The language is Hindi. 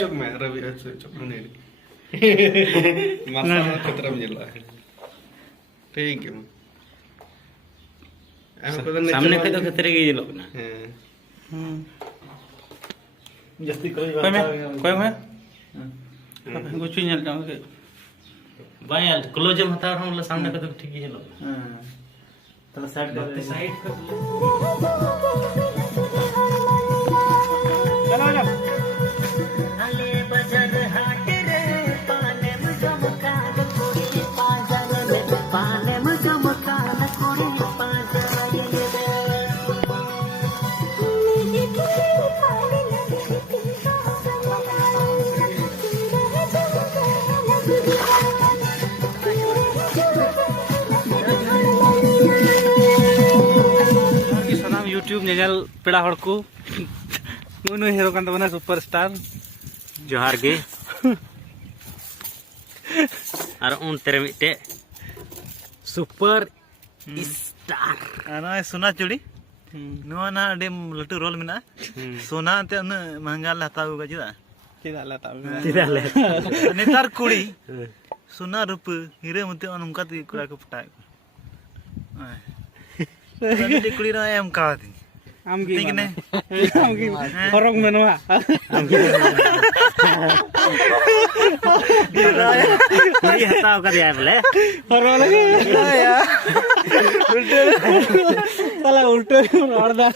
चौक में रवि चौक में मासा खतरा में जला है ठीक है सामने पे तो खतरे की लोग ना जस्ती कोई में कुछ ही नहीं जाऊंगे भाई यार क्लोज में हटा हम सामने पे तो ठीक ही लोग तो साइड पे साइड पे यूट्यूब नेजल पेड़ा हड़ को नुनु हीरो कान तबना सुपरस्टार जोहार गे और उन तेरे मिटे सुपर स्टार ना सोना चूड़ी नुआ ना अडे लटू रोल मिना सोना ते उन महंगा लता हुआ चदा चिदाले नेतार कुड़ी सोना रूप हीरे मते उनका ती कुड़ा को पटाय दी कुड़ी रा एम का दी आम की ने आम की फरक मनवा आम की कुड़ी हटाओ कर दिया बोले फरक लगे यार उल्टे साला उल्टे और दा